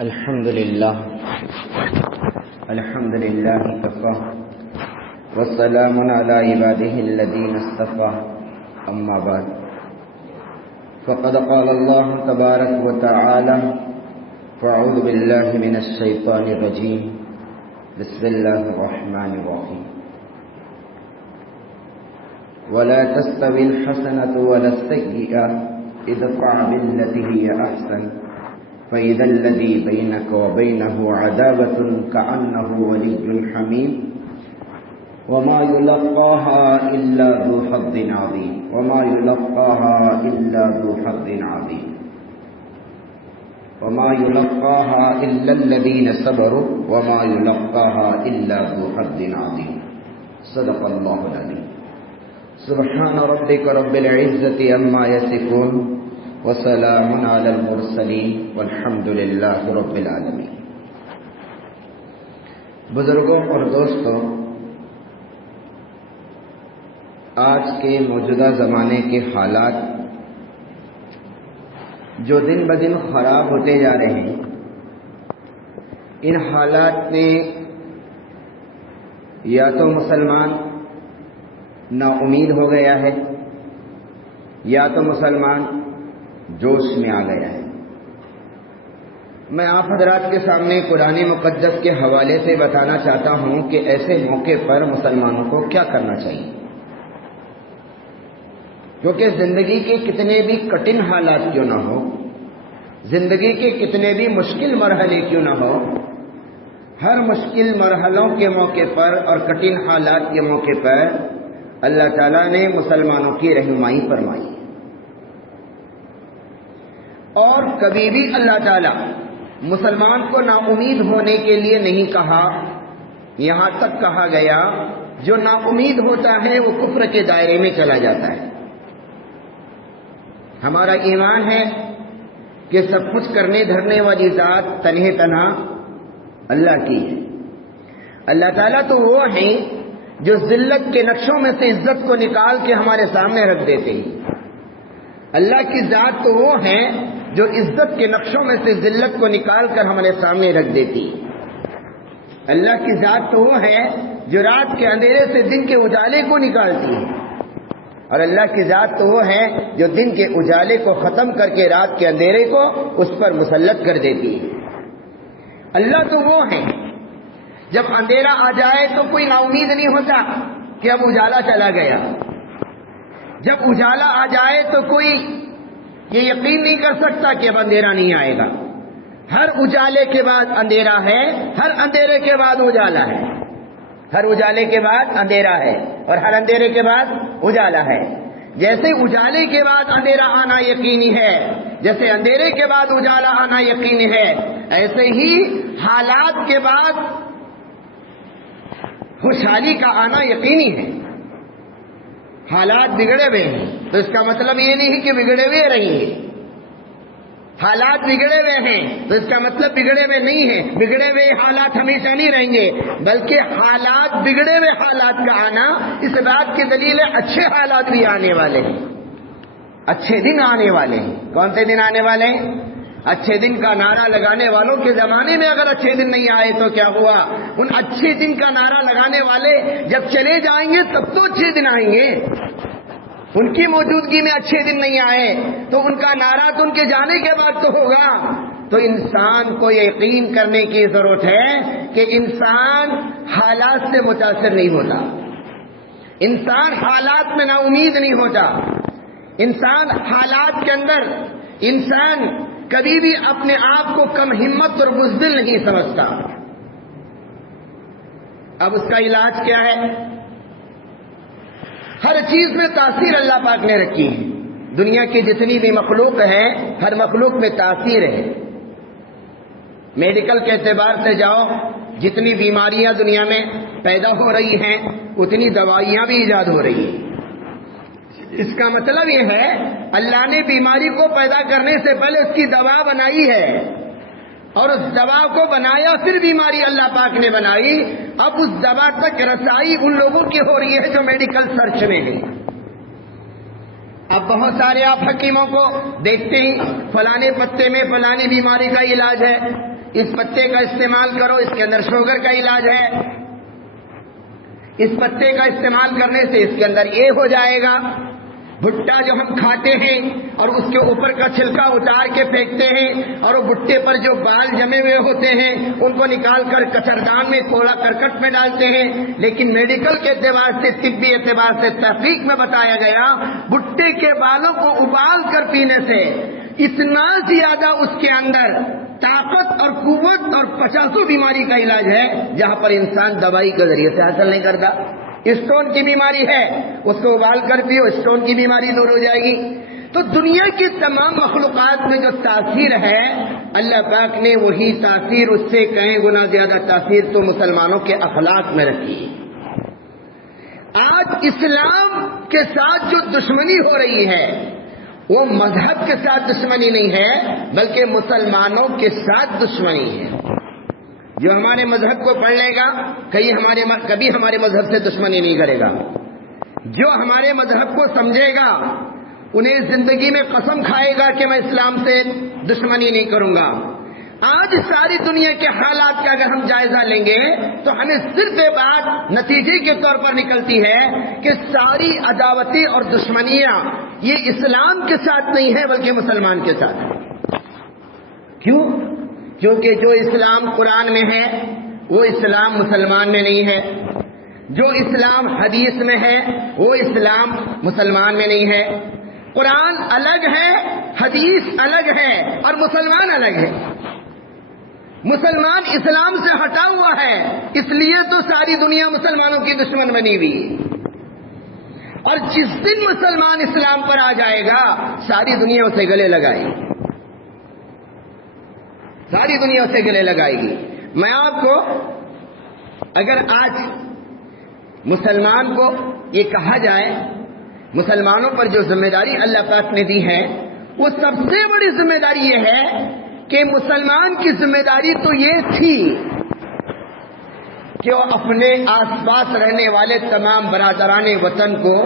الحمد لله كفى والسلام على عباده الذين اصطفى أما بعد فقد قال الله تبارك وتعالى فأعوذ بالله من الشيطان الرجيم بسم الله الرحمن الرحيم ولا تستوي الحسنة ولا السيئة ادفع بالتي هي أحسن فإذا الذي بينك وبينه عداوة كأنه ولي حميم وما يلقاها إلا ذو حظ عظيم وما يلقاها إلا الذين صبروا وما يلقاها إلا ذو حظ عظيم صدق الله العظيم. سبحان ربك رب العزة عما يصفون وسلام على المرسلین والحمد للہ رب العالمین. بزرگوں اور دوستوں، آج کے موجودہ زمانے کے حالات جو دن بدن خراب ہوتے جا رہے ہیں، ان حالات میں یا تو مسلمان نا امید ہو گیا ہے یا تو مسلمان جوش میں آ گیا ہے. میں آپ حضرات کے سامنے قرآن مقدس کے حوالے سے بتانا چاہتا ہوں کہ ایسے موقع پر مسلمانوں کو کیا کرنا چاہیے، کیونکہ زندگی کے کتنے بھی کٹھن حالات کیوں نہ ہو، زندگی کے کتنے بھی مشکل مرحلے کیوں نہ ہو، ہر مشکل مرحلوں کے موقع پر اور کٹھن حالات کے موقع پر اللہ تعالیٰ نے مسلمانوں کی رہنمائی فرمائی. اور کبھی بھی اللہ تعالیٰ مسلمان کو نا امید ہونے کے لیے نہیں کہا. یہاں تک کہا گیا جو نا امید ہوتا ہے وہ کفر کے دائرے میں چلا جاتا ہے. ہمارا ایمان ہے کہ سب کچھ کرنے دھرنے والی ذات تنہے تنہا اللہ کی ہے. اللہ تعالیٰ تو وہ ہیں جو ذلت کے نقشوں میں سے عزت کو نکال کے ہمارے سامنے رکھ دیتے ہیں. اللہ کی ذات تو وہ ہیں جو عزت کے نقشوں میں سے ذلت کو نکال کر ہمارے سامنے رکھ دیتی. اللہ کی ذات تو وہ ہے جو رات کے اندھیرے سے دن کے اجالے کو نکالتی ہے، اور اللہ کی ذات تو وہ ہے جو دن کے اجالے کو ختم کر کے رات کے اندھیرے کو اس پر مسلط کر دیتی ہے. اللہ تو وہ ہے جب اندھیرا آ جائے تو کوئی نا امید نہیں ہوتا کہ اب اجالا چلا گیا. جب اجالا آ جائے تو کوئی یہ یقین نہیں کر سکتا کہ اب اندھیرا نہیں آئے گا. ہر اجالے کے بعد اندھیرا ہے، ہر اندھیرے کے بعد اجالا ہے. ہر اجالے کے بعد اندھیرا ہے اور ہر اندھیرے کے بعد اجالا ہے. جیسے اجالے کے بعد اندھیرا آنا یقینی ہے، جیسے اندھیرے کے بعد اجالا آنا یقینی ہے، ایسے ہی حالات کے بعد خوشحالی کا آنا یقینی ہے. حالات بگڑے ہوئے ہیں تو اس کا مطلب یہ نہیں کہ بگڑے ہوئے رہیں گے. حالات بگڑے ہوئے ہیں تو اس کا مطلب بگڑے ہوئے نہیں ہیں. بگڑے ہوئے حالات ہمیشہ نہیں رہیں گے، بلکہ حالات بگڑے ہوئے حالات کا آنا اس بات کی دلیل ہے اچھے حالات بھی آنے والے ہیں، اچھے دن آنے والے ہیں. کون سے دن آنے والے ہیں؟ اچھے دن کا نعرہ لگانے والوں کے زمانے میں اگر اچھے دن نہیں آئے تو کیا ہوا؟ ان اچھے دن کا نعرہ لگانے والے جب چلے جائیں گے تب تو اچھے دن آئیں گے. ان کی موجودگی میں اچھے دن نہیں آئے تو ان کا نعرہ تو ان کے جانے کے بعد تو ہوگا. تو انسان کو یقین کرنے کی ضرورت ہے کہ انسان حالات سے متاثر نہیں ہوتا، انسان حالات میں نا امید نہیں ہوتا، انسان حالات کے اندر انسان کبھی بھی اپنے آپ کو کم ہمت اور بزدل نہیں سمجھتا. اب اس کا علاج کیا ہے؟ ہر چیز میں تاثیر اللہ پاک نے رکھی ہے. دنیا کی جتنی بھی مخلوق ہے ہر مخلوق میں تاثیر ہے. میڈیکل کے اعتبار سے جاؤ، جتنی بیماریاں دنیا میں پیدا ہو رہی ہیں اتنی دوائیاں بھی ایجاد ہو رہی ہیں. اس کا مطلب یہ ہے اللہ نے بیماری کو پیدا کرنے سے پہلے اس کی دوا بنائی ہے، اور اس دوا کو بنایا پھر بیماری اللہ پاک نے بنائی. اب اس دوا تک رسائی ان لوگوں کی ہو رہی ہے جو میڈیکل سرچ میں ہیں. اب بہت سارے آپ حکیموں کو دیکھتے ہیں، فلانے پتے میں فلانی بیماری کا علاج ہے، اس پتے کا استعمال کرو، اس کے اندر شوگر کا علاج ہے، اس پتے کا استعمال کرنے سے اس کے اندر یہ ہو جائے گا۔ بھٹا جو ہم کھاتے ہیں اور اس کے اوپر کا چھلکا اتار کے پھینکتے ہیں اور وہ بھٹے پر جو بال جمے ہوئے ہوتے ہیں ان کو نکال کر کچردان میں، کوڑا کرکٹ میں ڈالتے ہیں، لیکن میڈیکل کے اعتبار سے، طبی اعتبار سے، تحقیق میں بتایا گیا بھٹے کے بالوں کو ابال کر پینے سے اتنا زیادہ اس کے اندر طاقت اور قوت اور 50 بیماری کا علاج ہے جہاں پر انسان دوائی کے ذریعے سے حاصل نہیں کرتا۔ اسٹون کی بیماری ہے، اس کو ابال کر پیو، اسٹون کی بیماری دور ہو جائے گی۔ تو دنیا کی تمام مخلوقات میں جو تاثیر ہے اللہ پاک نے وہی تاثیر اس سے کہیں گنا زیادہ تاثیر تو مسلمانوں کے اخلاق میں رکھی۔ آج اسلام کے ساتھ جو دشمنی ہو رہی ہے وہ مذہب کے ساتھ دشمنی نہیں ہے بلکہ مسلمانوں کے ساتھ دشمنی ہے۔ جو ہمارے مذہب کو پڑھ لے گا کبھی ہمارے مذہب سے دشمنی نہیں کرے گا، جو ہمارے مذہب کو سمجھے گا انہیں زندگی میں قسم کھائے گا کہ میں اسلام سے دشمنی نہیں کروں گا۔ آج ساری دنیا کے حالات کا اگر ہم جائزہ لیں گے تو ہمیں صرف یہ بات نتیجے کے طور پر نکلتی ہے کہ ساری عداوتیں اور دشمنیاں یہ اسلام کے ساتھ نہیں ہے بلکہ مسلمان کے ساتھ۔ کیوں؟ کیونکہ جو اسلام قرآن میں ہے وہ اسلام مسلمان میں نہیں ہے، جو اسلام حدیث میں ہے وہ اسلام مسلمان میں نہیں ہے۔ قرآن الگ ہے، حدیث الگ ہے اور مسلمان الگ ہے۔ مسلمان اسلام سے ہٹا ہوا ہے، اس لیے تو ساری دنیا مسلمانوں کی دشمن بنی ہوئی، اور جس دن مسلمان اسلام پر آ جائے گا ساری دنیا اسے گلے لگائے گی، ساری دنیا اسے گلے لگائے گی۔ میں آپ کو اگر آج مسلمان کو یہ کہا جائے مسلمانوں پر جو ذمہ داری اللہ پاک نے دی ہے وہ سب سے بڑی ذمہ داری یہ ہے کہ مسلمان کی ذمہ داری تو یہ تھی کہ وہ اپنے آس پاس رہنے والے تمام برادران وطن کو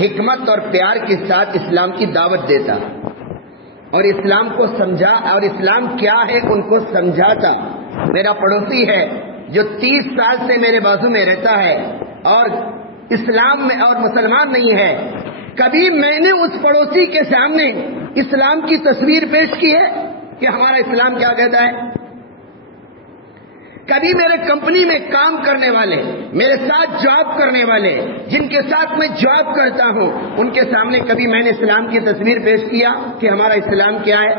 حکمت اور پیار کے ساتھ اسلام کی دعوت دیتا اور اسلام کو سمجھا، اور اسلام کیا ہے ان کو سمجھاتا۔ میرا پڑوسی ہے جو 30 سال سے میرے بازو میں رہتا ہے اور اسلام میں اور مسلمان نہیں ہے، کبھی میں نے اس پڑوسی کے سامنے اسلام کی تصویر پیش کی ہے کہ ہمارا اسلام کیا کہتا ہے؟ کبھی میرے کمپنی میں کام کرنے والے، میرے ساتھ جاب کرنے والے، جن کے ساتھ میں جاب کرتا ہوں، ان کے سامنے کبھی میں نے اسلام کی تصویر پیش کیا کہ ہمارا اسلام کیا ہے؟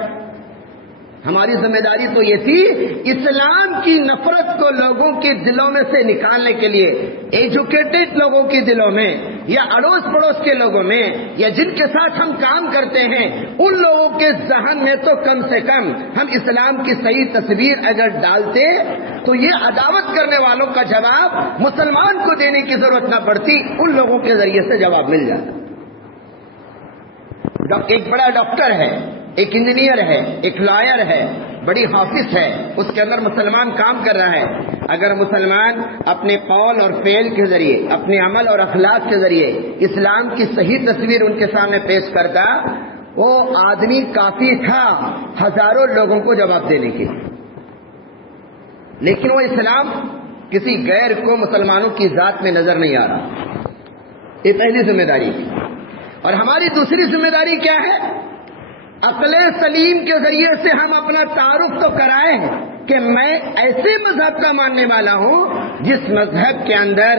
ہماری ذمہ داری تو یہ تھی اسلام کی نفرت کو لوگوں کے دلوں میں سے نکالنے کے لیے، ایجوکیٹڈ لوگوں کے دلوں میں یا اڑوس پڑوس کے لوگوں میں یا جن کے ساتھ ہم کام کرتے ہیں ان لوگوں کے ذہن میں تو کم سے کم ہم اسلام کی صحیح تصویر اگر ڈالتے تو یہ عداوت کرنے والوں کا جواب مسلمان کو دینے کی ضرورت نہ پڑتی، ان لوگوں کے ذریعے سے جواب مل جاتا۔ ایک بڑا ڈاکٹر ہے، ایک انجینئر ہے، ایک لائر ہے، بڑی آفس ہے، اس کے اندر مسلمان کام کر رہا ہے۔ اگر مسلمان اپنے قول اور فعل کے ذریعے، اپنے عمل اور اخلاق کے ذریعے اسلام کی صحیح تصویر ان کے سامنے پیش کرتا، وہ آدمی کافی تھا ہزاروں لوگوں کو جواب دینے کے، لیکن وہ اسلام کسی غیر کو مسلمانوں کی ذات میں نظر نہیں آ رہا۔ یہ پہلی ذمہ داری ہے۔ اور ہماری دوسری ذمہ داری کیا ہے؟ عقل سلیم کے ذریعے سے ہم اپنا تعارف تو کرائیں کہ میں ایسے مذہب کا ماننے والا ہوں جس مذہب کے اندر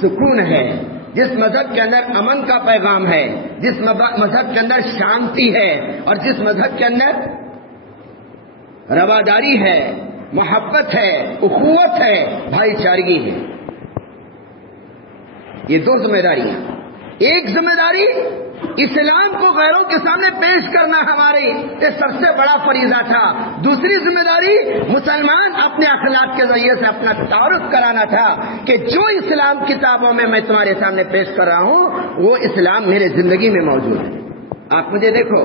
سکون ہے، جس مذہب کے اندر امن کا پیغام ہے، جس مذہب کے اندر شانتی ہے، اور جس مذہب کے اندر رواداری ہے، محبت ہے، اخوت ہے، بھائی چارگی ہے۔ یہ دو ذمہ داریاں، ایک ذمہ داری اسلام کو غیروں کے سامنے پیش کرنا ہماری یہ سب سے بڑا فریضہ تھا، دوسری ذمہ داری مسلمان اپنے اخلاق کے ذریعے سے اپنا تعارف کرانا تھا کہ جو اسلام کتابوں میں تمہارے سامنے پیش کر رہا ہوں وہ اسلام میرے زندگی میں موجود ہے۔ آپ مجھے دیکھو،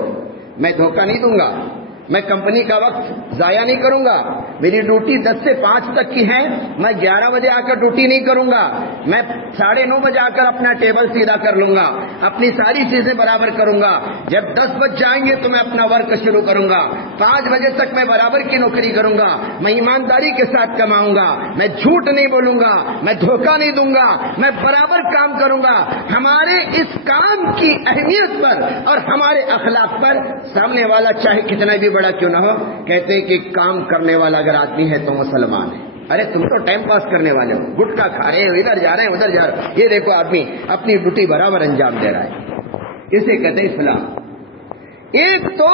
میں دھوکہ نہیں دوں گا، میں کمپنی کا وقت ضائع نہیں کروں گا، میری ڈیوٹی 10 سے 5 تک کی ہے، میں 11 بجے آ کر ڈیوٹی نہیں کروں گا، میں 9:30 بجے آ کر اپنا ٹیبل سیدھا کر لوں گا، اپنی ساری چیزیں برابر کروں گا، جب 10 بج جائیں گے تو میں اپنا ورک شروع کروں گا، 5 بجے تک میں برابر کی نوکری کروں گا، میں ایمانداری کے ساتھ کماؤں گا، میں جھوٹ نہیں بولوں گا، میں دھوکہ نہیں دوں گا، میں برابر کام کروں گا، ہمارے اس کام کی اہمیت پر اور ہمارے اخلاق پر سامنے والا چاہے کتنا بھی بڑا کیوں نہ ہو کہتے ہیں کہ کام کرنے والا اگر آدمی ہے تو مسلمان ہے۔ ارے تم تو ٹائم پاس کرنے والے ہو، گٹکا کھا رہے ہو، ادھر جا رہے ہیں ادھر جا رہے ہیں، یہ دیکھو آدمی اپنی ڈیوٹی برابر انجام دے رہا ہے، اسے کہتے ہیں اسلام۔ ایک تو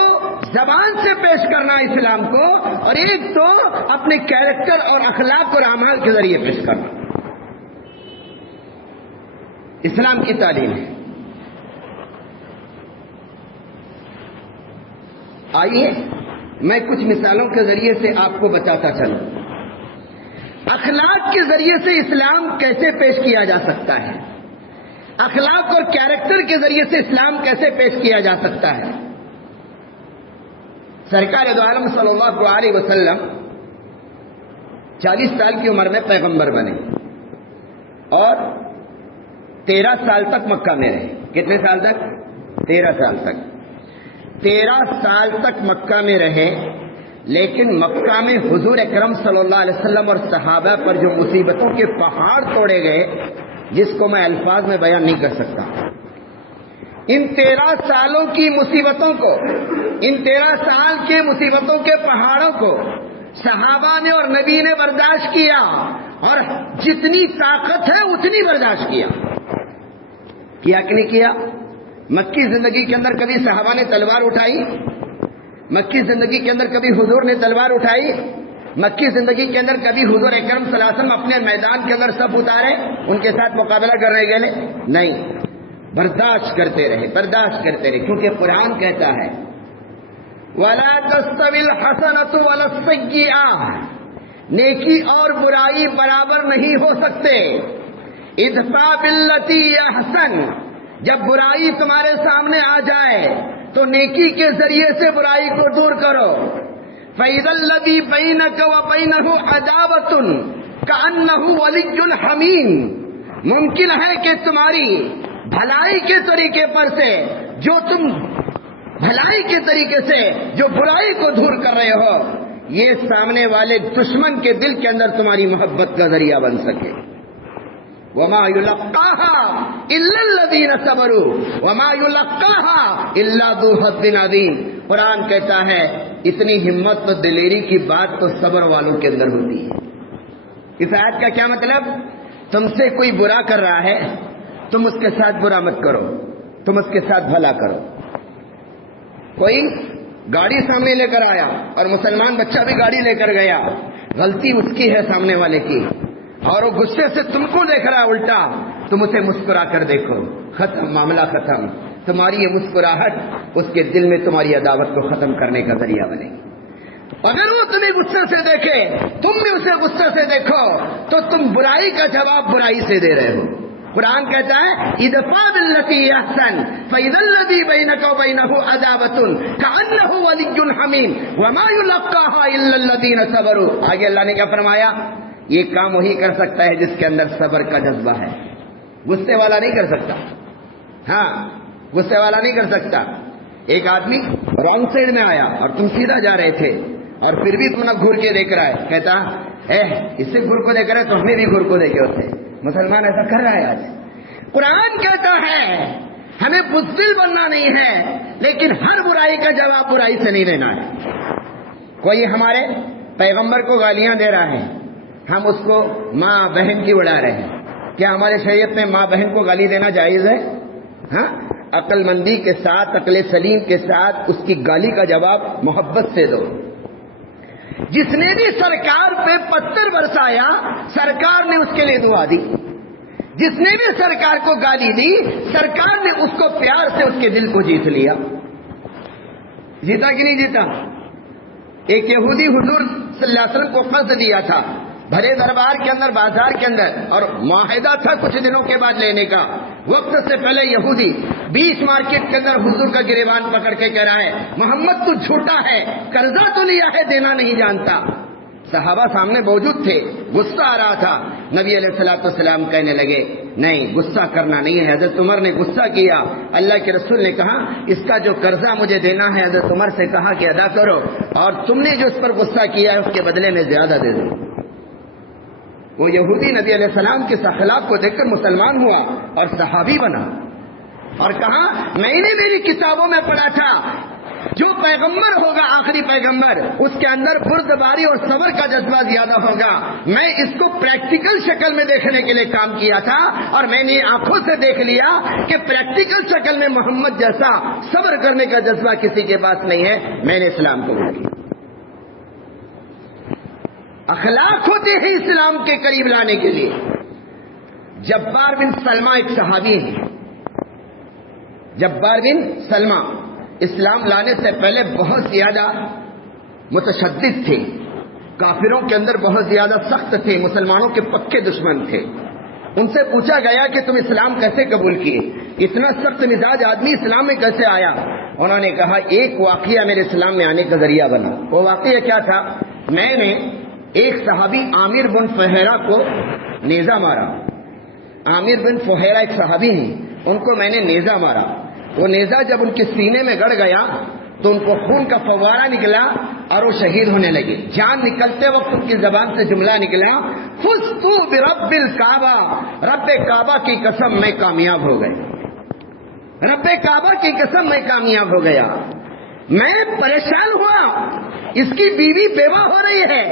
زبان سے پیش کرنا اسلام کو، اور ایک تو اپنے کیریکٹر اور اخلاق اور اعمال کے ذریعے پیش کرنا، اسلام کی تعلیم ہے۔ آئیے میں کچھ مثالوں کے ذریعے سے آپ کو بتاتا چلوں اخلاق کے ذریعے سے اسلام کیسے پیش کیا جا سکتا ہے، اخلاق اور کیریکٹر کے ذریعے سے اسلام کیسے پیش کیا جا سکتا ہے۔ سرکار دو عالم صلی اللہ علیہ وسلم 40 سال کی عمر میں پیغمبر بنے اور 13 سال تک مکہ میں رہے۔ کتنے سال تک؟ 13 سال تک۔ 13 سال تک مکہ میں رہے، لیکن مکہ میں حضور اکرم صلی اللہ علیہ وسلم اور صحابہ پر جو مصیبتوں کے پہاڑ توڑے گئے جس کو میں الفاظ میں بیان نہیں کر سکتا، ان 13 سالوں کی مصیبتوں کو، ان 13 سال کے مصیبتوں کے پہاڑوں کو صحابہ نے اور نبی نے برداشت کیا، اور جتنی طاقت ہے اتنی برداشت کیا کہ نہیں کیا؟ مکی زندگی کے اندر کبھی صحابہ نے تلوار اٹھائی؟ مکی زندگی کے اندر کبھی حضور نے تلوار اٹھائی؟ مکی زندگی کے اندر کبھی حضور اکرم صلی اللہ علیہ وسلم اپنے میدان کے اندر سب اتارے ان کے ساتھ مقابلہ کرنے گئے؟ نہیں، برداشت کرتے رہے، برداشت کرتے رہے، کیونکہ قرآن کہتا ہے وَلَا تَسْتَوِي الْحَسَنَةُ وَلَا السَّيِّئَةُ، نیکی اور برائی برابر نہیں ہو سکتے۔ اِدْفَعْ بِالَّتِي أَحْسَنُ، جب برائی تمہارے سامنے آ جائے تو نیکی کے ذریعے سے برائی کو دور کرو۔ فَإِذَا الَّذِي بَيْنَكَ وَبَيْنَهُ عَدَاوَةٌ كَأَنَّهُ وَلِيٌّ حَمِيمٌ، ممکن ہے کہ تمہاری بھلائی کے طریقے پر سے جو تم بھلائی کے طریقے سے جو برائی کو دور کر رہے ہو، یہ سامنے والے دشمن کے دل کے اندر تمہاری محبت کا ذریعہ بن سکے۔ وما يلقاها الا الذين صبروا وما يلقاها الا ذو حظ عظيم، قرآن کہتا ہے اتنی ہمت و دلیری کی بات تو صبر والوں کے اندر ہوتی ہے۔ اس آیت کا کیا مطلب؟ تم سے کوئی برا کر رہا ہے، تم اس کے ساتھ برا مت کرو، تم اس کے ساتھ بھلا کرو۔ کوئی گاڑی سامنے لے کر آیا اور مسلمان بچہ بھی گاڑی لے کر گیا، غلطی اس کی ہے سامنے والے کی، اور وہ غصے سے تم کو دیکھ رہا ہے الٹا، تم اسے مسکرا کر دیکھو، ختم، معاملہ ختم۔ تمہاری یہ مسکراہٹ اس کے دل میں تمہاری عداوت کو ختم کرنے کا ذریعہ بنے گی۔ اگر وہ تمہیں غصے سے دیکھے، تم بھی اسے غصے سے دیکھو، تو تم برائی کا جواب برائی سے دے رہے ہو۔ قرآن کہتا ہے ادفع باللتی احسن فاذا الذی بینک وبینہ عداوۃ کأنہ ولی حمیم وما یلقاها الا الذین صبروا۔ آگے اللہ نے کیا فرمایا؟ یہ کام وہی کر سکتا ہے جس کے اندر صبر کا جذبہ ہے، غصے والا نہیں کر سکتا۔ ہاں، غصے والا نہیں کر سکتا۔ ایک آدمی رانگ سائڈ میں آیا اور تم سیدھا جا رہے تھے، اور پھر بھی تم نہ گھر کے دیکھ رہا ہے، کہتا اسے گھر کو دیکھ رہا ہے تو ہمیں بھی گھر کو دیکھے ہوتے۔ مسلمان ایسا کر رہا ہے آج۔ قرآن کہتا ہے ہمیں بزدل بننا نہیں ہے، لیکن ہر برائی کا جواب برائی سے نہیں دینا ہے۔ کوئی ہمارے پیغمبر کو گالیاں دے رہا ہے، ہم اس کو ماں بہن کی اڑا رہے ہیں۔ کیا ہمارے شریعت میں ماں بہن کو گالی دینا جائز ہے؟ ہاں، عقل مندی کے ساتھ، عقل سلیم کے ساتھ اس کی گالی کا جواب محبت سے دو۔ جس نے بھی سرکار پہ پتھر برسایا، سرکار نے اس کے لیے دعا دی۔ جس نے بھی سرکار کو گالی دی، سرکار نے اس کو پیار سے اس کے دل کو جیت لیا۔ جیتا کہ نہیں جیتا؟ ایک یہودی حضور صلی اللہ علیہ وسلم کو قرض دیا تھا، بھرے دربار کے اندر، بازار کے اندر، اور معاہدہ تھا کچھ دنوں کے بعد لینے کا۔ وقت سے پہلے یہودی بیچ مارکیٹ کے اندر حضور کا گریبان پکڑ کے کہہ رہا ہے محمد تو جھوٹا ہے، قرضہ تو لیا ہے، دینا نہیں جانتا۔ صحابہ سامنے موجود تھے، غصہ آ رہا تھا. نبی علیہ الصلوۃ والسلام کہنے لگے نہیں غصہ کرنا نہیں ہے. حضرت عمر نے غصہ کیا. اللہ کے رسول نے کہا اس کا جو قرضہ مجھے دینا ہے حضرت عمر سے کہا کہ ادا کرو، اور تم نے جو اس پر غصہ کیا ہے اس کے بدلے میں زیادہ دے دو. وہ یہودی نبی علیہ السلام کے اخلاق کو دیکھ کر مسلمان ہوا اور صحابی بنا، اور کہا میں نے میری کتابوں میں پڑھا تھا جو پیغمبر ہوگا آخری پیغمبر اس کے اندر بردباری اور صبر کا جذبہ زیادہ ہوگا. میں اس کو پریکٹیکل شکل میں دیکھنے کے لیے کام کیا تھا، اور میں نے آنکھوں سے دیکھ لیا کہ پریکٹیکل شکل میں محمد جیسا صبر کرنے کا جذبہ کسی کے پاس نہیں ہے. میں نے اسلام قبول کیا. اخلاق ہوتے ہیں اسلام کے قریب لانے کے لیے. جبار بن سلمہ ایک صحابی ہیں. جبار بن سلمہ اسلام لانے سے پہلے بہت زیادہ متشدد تھے، کافروں کے اندر بہت زیادہ سخت تھے، مسلمانوں کے پکے دشمن تھے. ان سے پوچھا گیا کہ تم اسلام کیسے قبول کیے، اتنا سخت مزاج آدمی اسلام میں کیسے آیا؟ انہوں نے کہا ایک واقعہ میرے اسلام میں آنے کا ذریعہ بنا. وہ واقعہ کیا تھا؟ میں نے ایک صحابی عامر بن فہیرہ کو نیزہ مارا. عامر بن فہیرہ ایک صحابی ہیں، ان کو میں نے نیزہ مارا. وہ نیزہ جب ان کے سینے میں گڑ گیا تو ان کو خون کا فوارہ نکلا اور وہ شہید ہونے لگے. جان نکلتے وقت ان کی زبان سے جملہ نکلا فزت برب الکعبہ، رب کعبہ کی قسم میں کامیاب ہو گئے. رب کعبہ کی قسم میں کامیاب ہو گیا. میں پریشان ہوا، اس کی بیوی بیوہ ہو رہی ہے،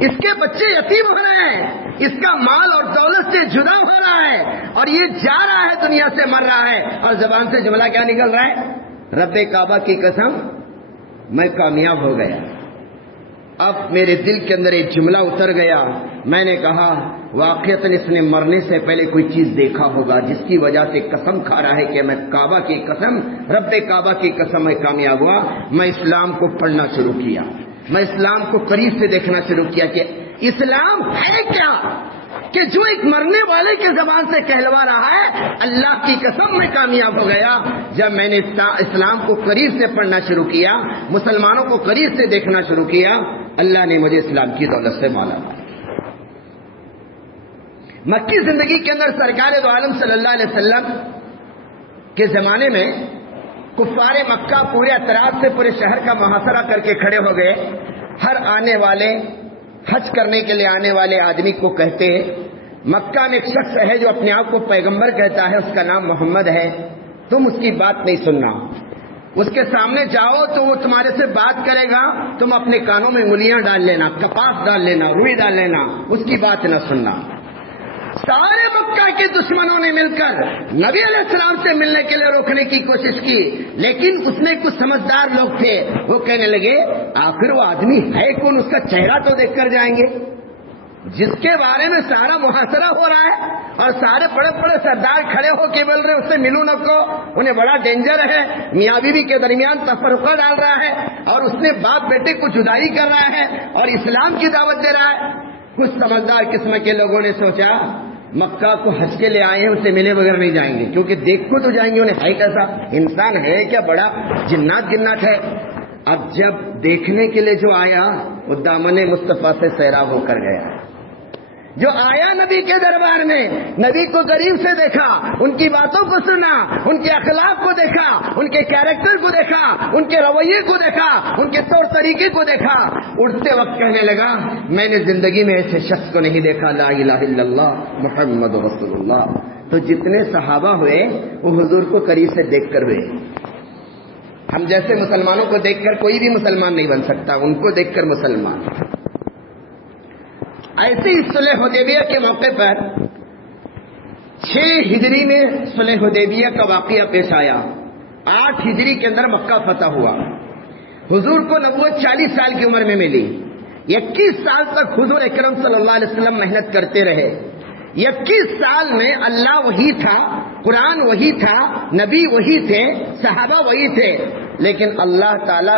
اس کے بچے یتیم ہو رہے ہیں، اس کا مال اور دولت سے جدا ہو رہا ہے، اور یہ جا رہا ہے دنیا سے مر رہا ہے، اور زبان سے جملہ کیا نکل رہا ہے؟ رب کعبہ کی قسم میں کامیاب ہو گیا. اب میرے دل کے اندر ایک جملہ اتر گیا. میں نے کہا واقعتاً اس نے مرنے سے پہلے کوئی چیز دیکھا ہوگا جس کی وجہ سے قسم کھا رہا ہے کہ میں کعبہ کی قسم، رب کعبہ کی قسم میں کامیاب ہوا. میں اسلام کو پڑھنا شروع کیا، میں اسلام کو قریب سے دیکھنا شروع کیا کہ اسلام ہے کیا، کہ جو ایک مرنے والے کے زبان سے کہلوا رہا ہے اللہ کی قسم میں کامیاب ہو گیا. جب میں نے اسلام کو قریب سے پڑھنا شروع کیا، مسلمانوں کو قریب سے دیکھنا شروع کیا، اللہ نے مجھے اسلام کی دولت سے مالا. مکی زندگی کے اندر سرکار دو عالم صلی اللہ علیہ وسلم کے زمانے میں کفار مکہ پورے اطراف سے پورے شہر کا محاصرہ کر کے کھڑے ہو گئے. ہر آنے والے حج کرنے کے لیے آنے والے آدمی کو کہتے مکہ میں ایک شخص ہے جو اپنے آپ کو پیغمبر کہتا ہے، اس کا نام محمد ہے، تم اس کی بات نہیں سننا. اس کے سامنے جاؤ تو وہ تمہارے سے بات کرے گا، تم اپنے کانوں میں انگلیاں ڈال لینا، کپاس ڈال لینا، روئی ڈال لینا، اس کی بات نہ سننا. سارے مکہ کے دشمنوں نے مل کر نبی علیہ السلام سے ملنے کے لیے روکنے کی کوشش کی، لیکن اس میں کچھ سمجھدار لوگ تھے، وہ کہنے لگے آخر وہ آدمی ہے کون، اس کا چہرہ تو دیکھ کر جائیں گے، جس کے بارے میں سارا محاصرہ ہو رہا ہے اور سارے بڑے بڑے سردار کھڑے ہو کے بول رہے اس سے ملو نہ کو، انہیں بڑا ڈینجر ہے، میاں بیوی کے درمیان تفرقہ ڈال رہا ہے، اور اس نے باپ بیٹے کو جدائی کر رہا ہے اور اسلام کی دعوت دے رہا ہے. کچھ سمجھدار قسم کے لوگوں نے سوچا مکہ کو حج کے لے آئے ہیں، اسے ملے بغیر نہیں جائیں گے، کیونکہ دیکھو تو جائیں گے انہیں ہے کیسا انسان ہے کیا، بڑا جنات ہے. اب جب دیکھنے کے لیے جو آیا وہ دامن مصطفیٰ سے سیراب ہو کر گیا. جو آیا نبی کے دربار میں، نبی کو قریب سے دیکھا، ان کی باتوں کو سنا، ان کے اخلاق کو دیکھا، ان کے کیریکٹر کو دیکھا، ان کے رویے کو دیکھا، ان کے طور طریقے کو دیکھا، اٹھتے وقت کہنے لگا میں نے زندگی میں ایسے شخص کو نہیں دیکھا، لا الہ الا اللہ محمد رسول اللہ. تو جتنے صحابہ ہوئے وہ حضور کو قریب سے دیکھ کر ہوئے. ہم جیسے مسلمانوں کو دیکھ کر کوئی بھی مسلمان نہیں بن سکتا، ان کو دیکھ کر مسلمان. ایسے ہی صلح حدیبیہ کے موقع پر 6 ہجری میں صلح حدیبیہ کا واقعہ پیش آیا. 8 ہجری کے اندر مکہ فتح ہوا. حضور کو نبوت 40 سال کی عمر میں ملی. 21 سال تک حضور اکرم صلی اللہ علیہ وسلم محنت کرتے رہے. 21 سال میں اللہ وہی تھا، قرآن وہی تھا، نبی وہی تھے، صحابہ وہی تھے، لیکن اللہ تعالی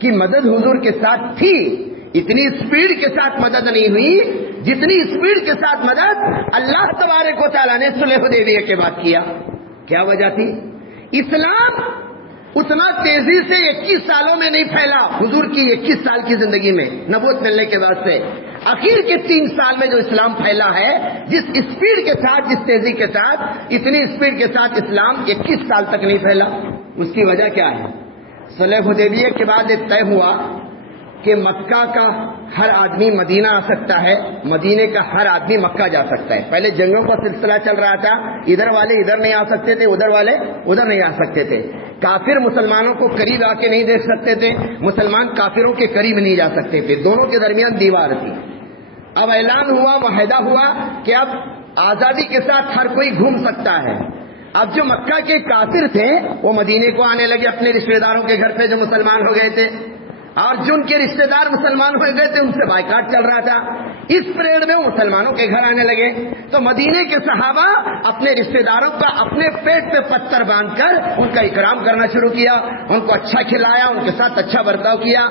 کی مدد حضور کے ساتھ تھی. اتنی اسپیڈ کے ساتھ مدد نہیں ہوئی جتنی اسپیڈ کے ساتھ مدد اللہ تبارک و تعالیٰ نے صلح حدیبیہ کے بعد کیا. کیا وجہ تھی؟ اسلام اتنا تیزی سے 21 سالوں میں نہیں پھیلا حضور کی 21 سال کی زندگی میں نبوت ملنے کے بعد سے. اخیر کے 3 سال میں جو اسلام پھیلا ہے، جس اسپیڈ کے ساتھ، جس تیزی کے ساتھ، اتنی اسپیڈ کے ساتھ اسلام 21 سال تک نہیں پھیلا. اس کی وجہ کیا ہے؟ صلح حدیبیہ کے بعد ایک طے ہوا کہ مکہ کا ہر آدمی مدینہ آ سکتا ہے، مدینے کا ہر آدمی مکہ جا سکتا ہے. پہلے جنگوں کا سلسلہ چل رہا تھا، ادھر والے ادھر نہیں آ سکتے تھے، ادھر والے ادھر نہیں آ سکتے تھے. کافر مسلمانوں کو قریب آ کے نہیں دیکھ سکتے تھے، مسلمان کافروں کے قریب نہیں جا سکتے تھے، دونوں کے درمیان دیوار تھی. اب اعلان ہوا، معاہدہ ہوا کہ اب آزادی کے ساتھ ہر کوئی گھوم سکتا ہے. اب جو مکہ کے کافر تھے وہ مدینے کو آنے لگے اپنے رشتہ داروں کے گھر پہ جو مسلمان ہو گئے تھے، اور جو ان کے رشتہ دار مسلمان ہو گئے تھے ان سے بائیکاٹ چل رہا تھا. اس پریڈ میں وہ مسلمانوں کے گھر آنے لگے تو مدینے کے صحابہ اپنے رشتہ داروں کا اپنے پیٹ پہ پتھر باندھ کر ان کا اکرام کرنا شروع کیا، ان کو اچھا کھلایا، ان کے ساتھ اچھا برتاؤ کیا.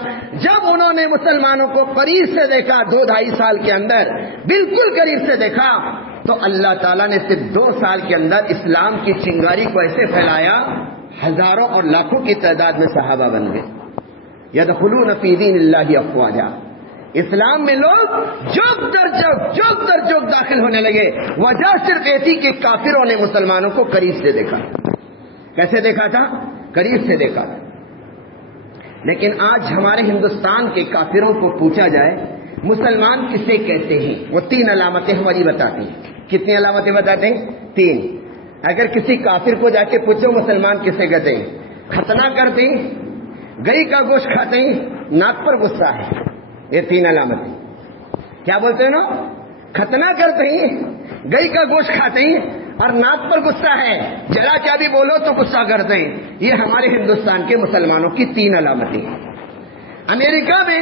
جب انہوں نے مسلمانوں کو قریب سے دیکھا، 2-2.5 سال کے اندر بالکل قریب سے دیکھا، تو اللہ تعالیٰ نے صرف 2 سال کے اندر اسلام کی چنگاری کو ایسے پھیلایا، ہزاروں اور لاکھوں کی تعداد میں صحابہ بن گئے. یدخلون فی دین اللہ افواجا. اسلام میں لوگ جوک در جوک داخل ہونے لگے. وجہ صرف یہ تھی کہ کافروں نے مسلمانوں کو قریب سے دیکھا. کیسے دیکھا تھا؟ قریب سے دیکھا تھا. لیکن آج ہمارے ہندوستان کے کافروں کو پوچھا جائے مسلمان کسے کہتے ہیں، وہ 3 علامتیں ہماری بتاتے ہیں. کتنی علامتیں بتاتے ہیں؟ 3. اگر کسی کافر کو جا کے پوچھو مسلمان کسے کہتے ہیں، ختنہ کرتے ہیں، گئی کا گوشت کھاتے ہیں، ناک پر غصہ ہے. یہ 3 علامتیں. کیا بولتے ہیں نا؟ ختنہ کرتے ہیں، گئی کا گوشت کھاتے ہیں اور ناک پر غصہ ہے. ذرا کیا بھی بولو تو غصہ کرتے ہیں. یہ ہمارے ہندوستان کے مسلمانوں کی 3 علامتیں ہیں. امریکہ میں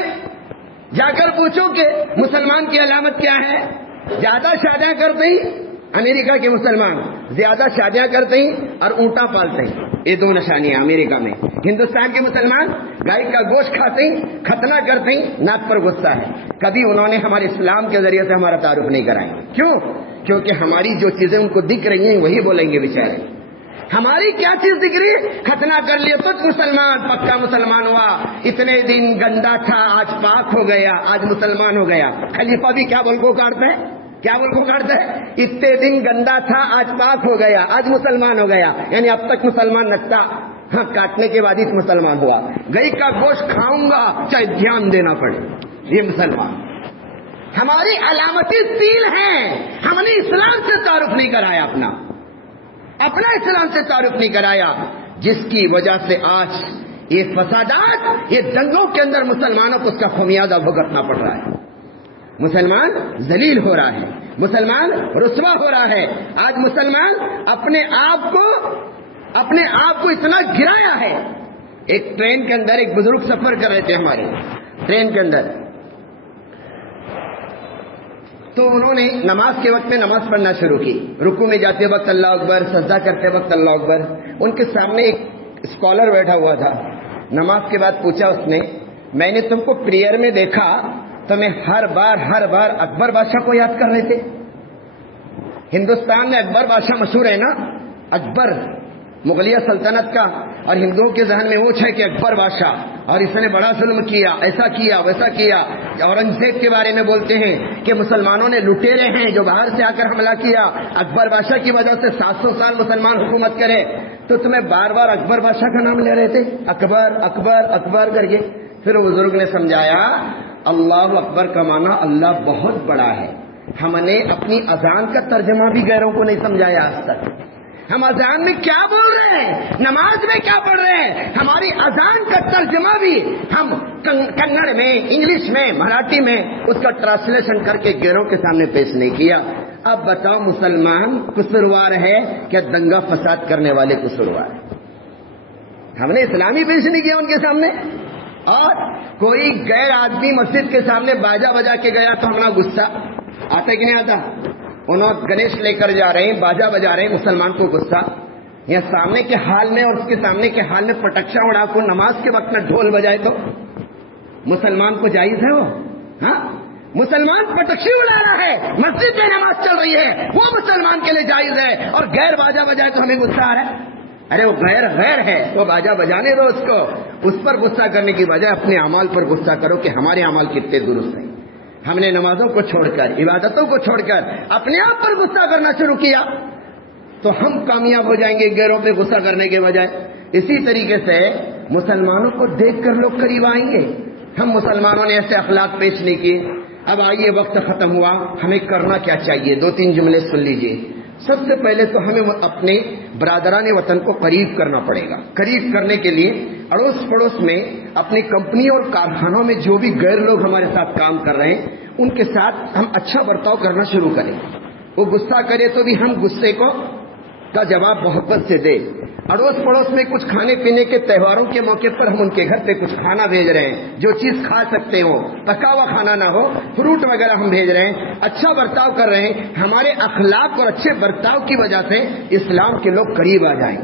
جا کر پوچھو کہ مسلمان کی علامت کیا ہے، زیادہ شادیاں کرتے ہیں. امریکہ کے مسلمان زیادہ شادیاں کرتے ہیں اور اونٹا پالتے ہیں. یہ 2 نشانیاں امریکہ میں. ہندوستان کے مسلمان گائے کا گوشت کھاتے ہیں، ختنہ کرتے ہیں، ناک پر غصہ ہے. کبھی انہوں نے ہمارے اسلام کے ذریعے سے ہمارا تعارف نہیں کرائیں. کیوں؟ کیونکہ ہماری جو چیزیں ان کو دکھ رہی ہیں وہی بولیں گے بیچارے. ہماری کیا چیز دکھ رہی ہے؟ ختنہ کر لیے تو مسلمان، پکا مسلمان ہوا. اتنے دن گندا تھا آج پاک ہو گیا، آج مسلمان ہو گیا. خلیفہ بھی کیا بول کو کاٹتا ہے؟ کیا بول کو کاٹتا ہے؟ اتنے دن گندا تھا آج پاک ہو گیا، آج مسلمان ہو گیا. یعنی اب تک مسلمان نکتا، ہاں کاٹنے کے بعد ہی مسلمان ہوا. گئی کا گوشت کھاؤں گا چاہے دھیان دینا پڑے، یہ مسلمان. ہماری علامتیں 3 ہیں. ہم نے اسلام سے تعارف نہیں کرایا، اپنا اسلام سے تعارف نہیں کرایا، جس کی وجہ سے آج یہ فسادات، یہ دنگوں کے اندر مسلمانوں کو اس کا خمیازہ بھگتنا پڑ رہا ہے. مسلمان ذلیل ہو رہا ہے، مسلمان رسوا ہو رہا ہے. آج مسلمان اپنے آپ کو اتنا گرایا ہے. ایک ٹرین کے اندر ایک بزرگ سفر کر رہے تھے ہمارے ٹرین کے اندر، تو انہوں نے نماز کے وقت میں نماز پڑھنا شروع کی. رکوع میں جاتے وقت اللہ اکبر، سجدہ کرتے وقت اللہ اکبر. ان کے سامنے ایک اسکالر بیٹھا ہوا تھا. نماز کے بعد پوچھا اس نے، میں نے تم کو پریئر میں دیکھا تو میں ہر بار اکبر بادشاہ کو یاد کر رہے تھے. ہندوستان میں اکبر بادشاہ مشہور ہے نا، اکبر مغلیہ سلطنت کا، اور ہندوؤں کے ذہن میں وہ ہے کہ اکبر بادشاہ، اور اس نے بڑا ظلم کیا، ایسا کیا ویسا کیا. اورنگزیب کے بارے میں بولتے ہیں کہ مسلمانوں نے لٹیرے ہیں جو باہر سے آ کر حملہ کیا. اکبر بادشاہ کی وجہ سے 700 سال مسلمان حکومت کرے. تو تمہیں بار اکبر بادشاہ کا نام لے رہے تھے، اکبر اکبر اکبر کر کے. پھر بزرگ نے سمجھایا اللہ اکبر کا معنی اللہ بہت بڑا ہے. ہم نے اپنی اذان کا ترجمہ بھی غیروں کو نہیں سمجھایا آج تک. ہم اذان میں کیا بول رہے ہیں، نماز میں کیا پڑھ رہے ہیں، ہماری اذان کا ترجمہ بھی ہم کنڑ میں، انگلش میں، مراٹھی میں اس کا ٹرانسلیشن کر کے غیروں کے سامنے پیش نہیں کیا. اب بتاؤ مسلمان قصوروار ہے کیا دنگا فساد کرنے والے قصوروار ہیں؟ ہم نے اسلامی پیش نہیں کیا ان کے سامنے. اور کوئی غیر آدمی مسجد کے سامنے باجا بجا کے گیا تو ہمارا غصہ آتا ہے کہ نہیں آتا؟ انہوں گنیش لے کر جا رہے ہیں، باجا بجا رہے ہیں، مسلمان کو غصہ. یا سامنے کے حال میں اور اس کے سامنے کے حال میں پٹخشا اڑا کو نماز کے وقت میں ڈھول بجائے تو مسلمان کو جائز ہے وہ؟ ہاں، مسلمان پٹخشی اڑا رہا ہے، مسجد میں نماز چل رہی ہے، وہ مسلمان کے لیے جائز ہے، اور غیر باجا بجائے تو ہمیں غصہ آ رہا ہے. ارے وہ غیر غیر ہے، وہ باجا بجانے دو اس کو، اس پر غصہ کرنے کی بجائے اپنے اعمال پر غصہ کرو کہ ہمارے اعمال کتنے درست ہیں۔ ہم نے نمازوں کو چھوڑ کر، عبادتوں کو چھوڑ کر اپنے آپ پر غصہ کرنا شروع کیا تو ہم کامیاب ہو جائیں گے غیروں پہ غصہ کرنے کے بجائے۔ اسی طریقے سے مسلمانوں کو دیکھ کر لوگ قریب آئیں گے۔ ہم مسلمانوں نے ایسے اخلاق پیش نہیں کیے۔ اب آئیے، وقت ختم ہوا، ہمیں کرنا کیا چاہیے؟ 2-3 جملے سن لیجئے۔ سب سے پہلے تو ہمیں اپنے برادران وطن کو قریب کرنا پڑے گا۔ قریب کرنے کے لیے اڑوس پڑوس میں، اپنی کمپنی اور کارخانوں میں جو بھی غیر لوگ ہمارے ساتھ کام کر رہے ہیں ان کے ساتھ ہم اچھا برتاؤ کرنا شروع کریں۔ وہ غصہ کرے تو بھی ہم غصے کا جواب محبت سے دیں۔ اڑوس پڑوس میں کچھ کھانے پینے کے تہواروں کے موقع پر ہم ان کے گھر پہ کچھ کھانا بھیج رہے ہیں، جو چیز کھا سکتے ہو، پکا ہوا کھانا نہ ہو، فروٹ وغیرہ ہم بھیج رہے ہیں، اچھا برتاؤ کر رہے ہیں۔ ہمارے اخلاق اور اچھے برتاؤ کی وجہ سے اسلام کے لوگ قریب آ جائیں۔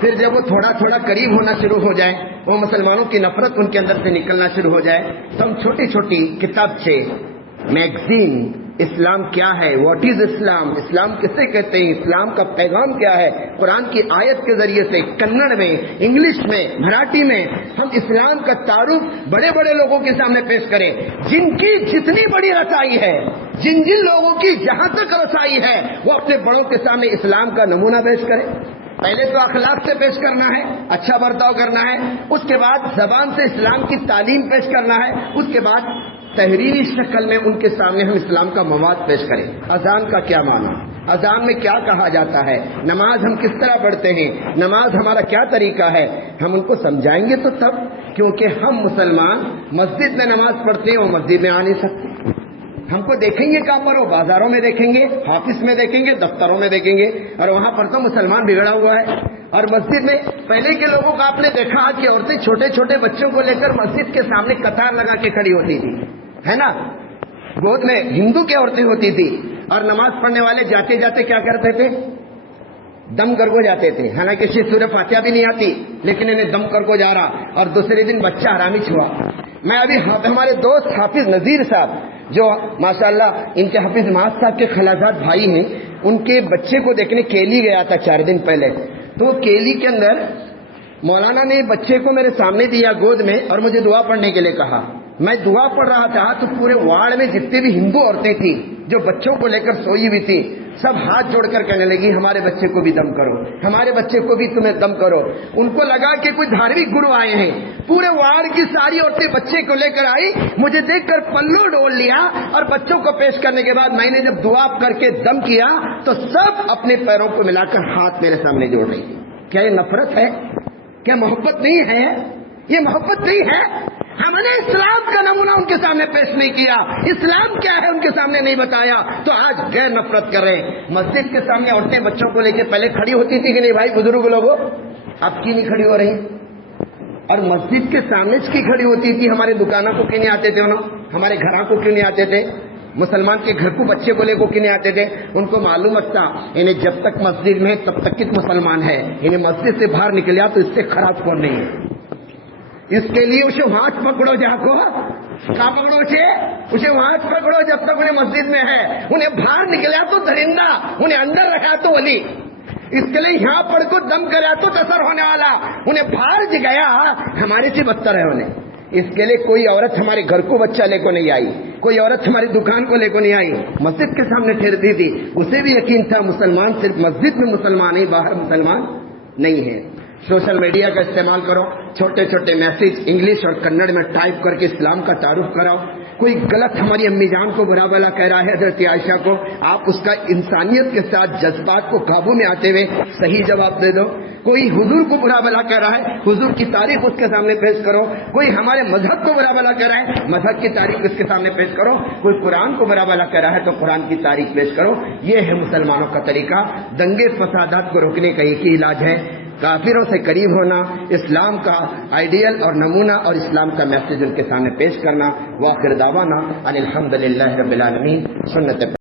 پھر جب وہ تھوڑا تھوڑا قریب ہونا شروع ہو جائے، وہ مسلمانوں کی نفرت ان کے اندر سے نکلنا شروع ہو جائے، تو ہم چھوٹی چھوٹی کتابچے، میگزین، اسلام کیا ہے، واٹ از اسلام، اسلام کسے کہتے ہیں، اسلام کا پیغام کیا ہے، قرآن کی آیت کے ذریعے سے کنڑ میں، انگلش میں، مراٹھی میں ہم اسلام کا تعارف بڑے بڑے لوگوں کے سامنے پیش کریں، جن کی جتنی بڑی رسائی ہے، جن لوگوں کی جہاں تک رسائی ہے، وہ اپنے بڑوں کے سامنے اسلام کا نمونہ پیش کریں۔ پہلے تو اخلاق سے پیش کرنا ہے، اچھا برتاؤ کرنا ہے، اس کے بعد زبان سے اسلام کی تعلیم پیش کرنا ہے، اس کے بعد تحریری شکل میں ان کے سامنے ہم اسلام کا مواد پیش کریں۔ اذان کا کیا معنی، اذان میں کیا کہا جاتا ہے، نماز ہم کس طرح پڑھتے ہیں، نماز ہمارا کیا طریقہ ہے، ہم ان کو سمجھائیں گے تو تب، کیونکہ ہم مسلمان مسجد میں نماز پڑھتے ہیں، وہ مسجد میں آ نہیں سکتے۔ ہم کو دیکھیں گے کہاں پر؟ وہ بازاروں میں دیکھیں گے، آفس میں دیکھیں گے، دفتروں میں دیکھیں گے، اور وہاں پر تو مسلمان بگڑا ہوا ہے۔ اور مسجد میں پہلے کے لوگوں کو آپ نے دیکھا کہ عورتیں چھوٹے چھوٹے بچوں کو لے کر مسجد کے سامنے قطار لگا کے کھڑی ہوتی تھی، ہے نا؟ گود میں ہندو کی عورتیں ہوتی تھی، اور نماز پڑھنے والے جاتے جاتے کیا کرتے تھے؟ دم کر کو جاتے تھے، حالانکہ سورہ فاتحہ بھی نہیں آتی، لیکن انہیں دم کر کو جا رہا، اور دوسرے دن بچہ حرامی چھوا۔ میں ابھی ہمارے دوست حافظ نذیر صاحب، جو ماشاءاللہ ان کے حافظ معاذ صاحب کے خالازاد بھائی ہیں، ان کے بچے کو دیکھنے کیلی گیا تھا 4 دن پہلے، تو کیلی کے اندر مولانا نے بچے کو میرے سامنے دیا گود میں، اور مجھے دعا پڑھنے کے لیے کہا۔ میں دعا پڑھ رہا تھا تو پورے وارڈ میں جتنے بھی ہندو عورتیں تھیں جو بچوں کو لے کر سوئی ہوئی تھی، سب ہاتھ جوڑ کر کہنے لگی ہمارے بچے کو بھی دم کرو، ہمارے بچے کو بھی تمہیں دم کرو۔ ان کو لگا کہ کوئی دھارمک گرو آئے ہیں۔ پورے وارڈ کی ساری عورتیں بچے کو لے کر آئی، مجھے دیکھ کر پلو ڈول لیا، اور بچوں کو پیش کرنے کے بعد میں نے جب دعا کر کے دم کیا تو سب اپنے پیروں کو ملا کر ہاتھ میرے سامنے جوڑ رہی تھی۔ کیا یہ نفرت ہے؟ کیا محبت نہیں ہے؟ یہ محبت نہیں ہے؟ ہم نے اسلام کا نمونہ ان کے سامنے پیش نہیں کیا، اسلام کیا ہے ان کے سامنے نہیں بتایا، تو آج غیر نفرت کر رہے ہیں۔ مسجد کے سامنے عورتیں بچوں کو لے کے پہلے کھڑی ہوتی تھی کہ نہیں بھائی بزرگ لوگوں، اب کی نہیں کھڑی ہو رہی؟ اور مسجد کے سامنے کی کھڑی ہوتی تھی، ہمارے دکانوں کو کیوں نہیں آتے تھے انہوں، ہمارے گھراں کو کیوں نہیں آتے تھے، مسلمان کے گھر کو بچے کو لے کو کیوں نہیں آتے تھے؟ ان کو معلوم تھا انہیں جب تک مسجد میں تب تک کس مسلمان ہے، انہیں مسجد سے باہر نکلیا تو اس سے خراب کون نہیں ہے۔ اس کے لیے اسے ہاتھ پکڑو، جا کو کہاں پکڑو، اسے ہاتھ پکڑو جب تک انہیں مسجد میں ہے، انہیں باہر نکلا تو درندہ، انہیں اندر رکھا تو ولی۔ اس کے لیے یہاں پڑھ کو دم کرا تو تصر ہونے والا، انہیں باہر گیا ہمارے سے بدتر ہے انہیں۔ اس کے لیے کوئی عورت ہمارے گھر کو بچہ لے کو نہیں آئی، کوئی عورت ہماری دکان کو لے کو نہیں آئی، مسجد کے سامنے ٹھہرتی تھی، اسے بھی یقین تھا مسلمان صرف مسجد میں مسلمان ہی، باہر مسلمان نہیں ہے۔ سوشل میڈیا کا استعمال کرو، چھوٹے چھوٹے میسج انگلش اور کنڑ میں ٹائپ کر کے اسلام کا تعارف کراؤ۔ کوئی غلط ہماری امی جان کو برا بلا کہہ رہا ہے حضرت عائشہ کو، آپ اس کا انسانیت کے ساتھ جذبات کو قابو میں آتے ہوئے صحیح جواب دے دو۔ کوئی حضور کو برا بلا کہہ رہا ہے، حضور کی تعریف اس کے سامنے پیش کرو۔ کوئی ہمارے مذہب کو برا بلا کہہ رہا ہے، مذہب کی تعریف اس کے سامنے پیش کرو۔ کوئی قرآن کو برا بلا کہہ رہا ہے تو قرآن کی تعریف پیش کرو۔ یہ ہے مسلمانوں کا طریقہ۔ دنگے فسادات کو روکنے کا ایک ہی علاج ہے، کافروں سے قریب ہونا، اسلام کا آئیڈیل اور نمونہ اور اسلام کا میسج ان کے سامنے پیش کرنا۔ وآخر دعوانا ان الحمد للہ رب العالمین۔ سنت